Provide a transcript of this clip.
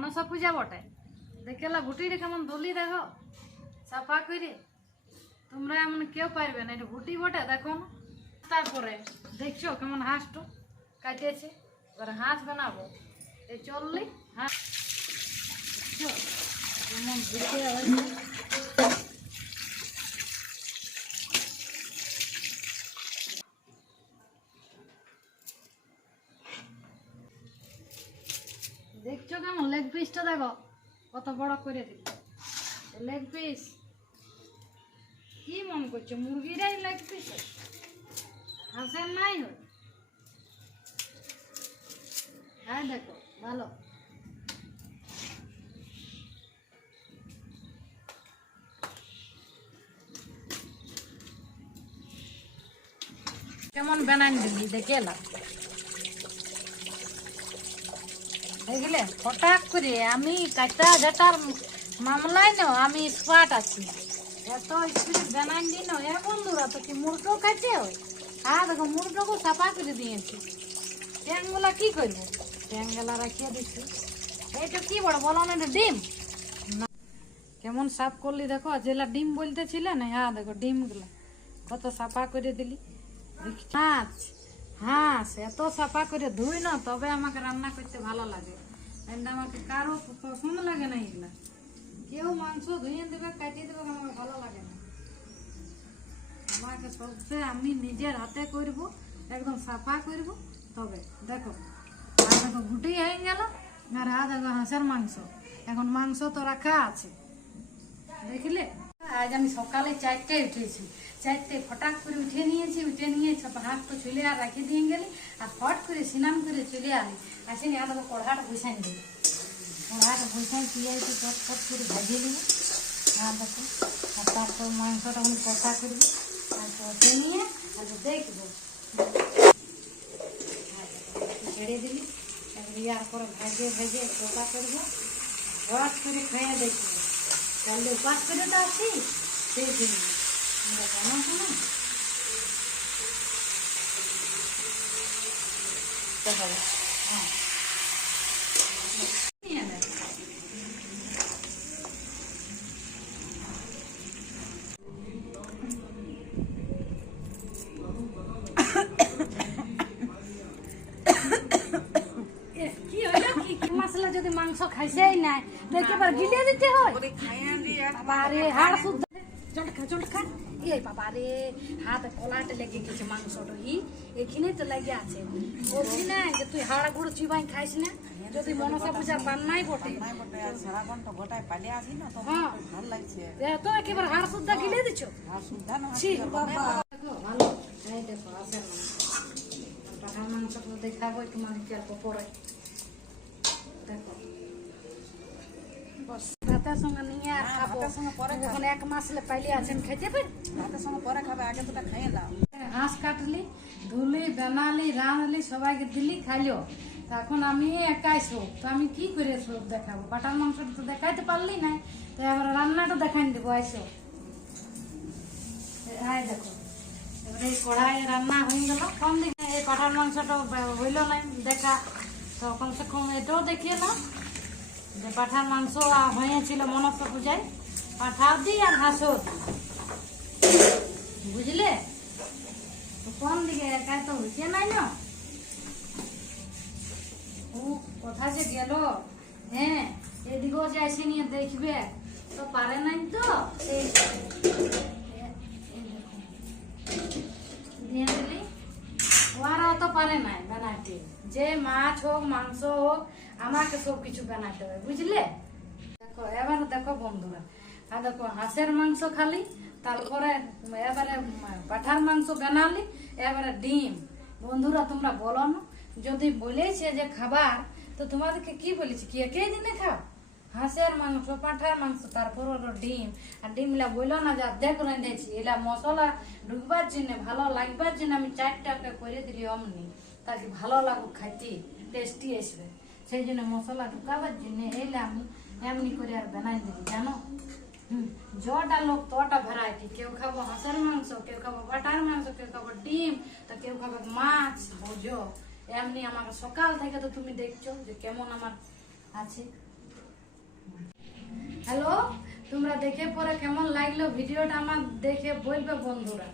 মনসা পূজা বটে, দেখেলা ঘুটিটা কেমন ধুলি দেখো সাফা করে। তোমরা এমন কেউ পারবে না, এটা ঘুটি বটে দেখো না। তারপরে দেখছো কেমন হাঁসটো কাটিয়েছে, এবার হাঁস বানাবো। এই চললি হাঁস কেমন ঘুরতে হয়েছে। দেখছো কেমন লেগ পিসটা দেখো কত বড় করে দিল। লেগ পিস কি মন করছো, মুরগিরাই লেগ পিস, হাঁসের নাই হয়। হ্যাঁ দেখো ভালো কেমন বানান দিলি দেখে এলাম। দেখলে হঠাৎ করে আমি কাটা ঝাটার মামলায় না আমি স্পাট আছি, এত স্পিড বানান দিই না। এ বন্ধুরা তো কি মুরগো খাইছে ওই। হ্যাঁ দেখো মুরগোকে সাফা করে দিয়েছি, ট্যাংগুলা কি করবো, ট্যাংগুলা রাখিয়ে দিচ্ছি। এইটা কি বড় বলো না, এটা ডিম না। কেমন সাফ করলি দেখো, যেগুলা ডিম বলতেছিল না, হ্যাঁ দেখো ডিমগুলা কত সাফা করে দিলি। মাছ হাঁস এত সাফা করে ধুই না, তবে আমাকে রান্না করতে ভালো লাগে। আমাকে কারো পছন্দ লাগে না এগুলা। কেউ মাংস ধুয়ে দেবে কাটিয়ে দেবে, আমাকে ভালো লাগে না। আমাকে সবচেয়ে আমি নিজের হাতে করব, একদম সাফা করব তবে। দেখো আর দেখো ঘুটি হয়ে গেল, আর দেখো হাঁসের মাংস। এখন মাংস তো রাখা আছে দেখলে। আজ আমি সকালে 4টায় উঠেছি, 4টায় ফটাক করে উঠে নিয়েছি। উঠে নিয়ে হাত তো চলে আর রাখি দিয়ে গেলি, আর ফট করে স্নান করে চলে আলি। আসেনি আর দেখো কড়াটা বসাই দিই, কড়াটা বসাই পেঁয়াজটা চটপট করে ভাজিয়ে নেব। আর দেখো আর তারপর মাংসটা আমি কষা করবো, আর কষে নিয়ে আর দেখবো ছেড়ে দিলি। ইয়ার পরে ভেজে ভেজে কষা করবো, হওয়ার করে খাইয়া দেখবো। তাহলে উপাস করে তো আসি, সেই জন্য আমরা বানাবো না। হ্যাঁ মশলা যদি মাংস খাইছেই নাই দেখে এবার গিলিয়ে দিতে হয়। বাবারে হাড় শুদ্ধ চটকা এই বাবারে হাত কলাটা লেগে গেছে, মাংসটা এখানে তো লেগে আছে। বলছি না যে তুই হাড় গুঁড়ো চিবাই খাইস না, যদি মনসা পূজার বান্নাই বটে তো একেবারে হাড় শুদ্ধ গিলিয়ে দিচ্ছ। ভালো এই দেখো আসের মাংস, পাঠার মাংস দেখাবো তোমাদেরকে অল্প পরে। দেখো ভাতের সঙ্গে নিয়ে আর খাবো, এখন 1 মাস পাইলে আছেন খাইতে পারি। ভাতের সঙ্গে পরে খাবে, আগে তো খাইয়ে দাও। হাঁস কাটলি, ধুলি, বানালি, রাঁধলি, সবাইকে দিলি, খাইলো। এখন আমি একাই সব, তো আমি কি করে সব দেখাবো? পাঠার মাংসটা তো দেখাইতে পারলি না, তো এবার রান্নাটা দেখাই দেবো। আইসো দেখো এবার এই কড়াই রান্না হয়ে গেল। কম দিকে এই পাঠার মাংসটা হইল না দেখা, তো কমসে কম এটাও দেখিয়ে না যে পাঠার মাংস হয়েছিল মনসা পূজায়। পাঠাও দিই আর হাঁসও বুঝলে, তো কোন দিকে একাই তো হইতে নাই না। ও কোথা যে গেল, হ্যাঁ এদিকেও যে এসে নিয়ে দেখবে তো পারে নাই তো। ওরা তো পারে নাই বানাতে, যে মাছ হোক মাংস হোক আমাকে সব কিছু বানাতে হবে বুঝলে। দেখো এবার দেখো বন্ধুরা, আর দেখো হাঁসের মাংস খালি, তারপরে এবারে পাঠার মাংস বানালি, এবারে ডিম। বন্ধুরা তোমরা বলো না, যদি বলেছে যে খাবার, তো তোমাদেরকে কি বলেছি কি একই দিনে খাও? হাঁসের মাংস, পাঠার মাংস, তারপর হলো ডিম। আর ডিমলা বললো না যে অর্ধেক রেঁধেছি, এলা মশলা ঢুকবার জন্য, ভালো লাগবার জন্য আমি 4টা করে দিলি অমনি, তাকে ভালো লাগুক খাইতে, টেস্টি আসবে। সেই জন্য মশলা ঢুকাবার জন্য এলে আমি এমনি করে আর বানাই দিলি জানো। যটা লোক তটা ভ্যারাইটি, কেউ খাবো হাঁসের মাংস, কেউ খাবো পাঠার মাংস, কেউ খাবো ডিম, তো কেউ খাবো মাছ। বুঝো এমনি আমাকে সকাল থেকে তো তুমি দেখছো যে কেমন আমার আছে। হ্যালো, তোমরা দেখে পরে কেমন লাগলো ভিডিওটা আমার দেখে বলবে বন্ধুরা।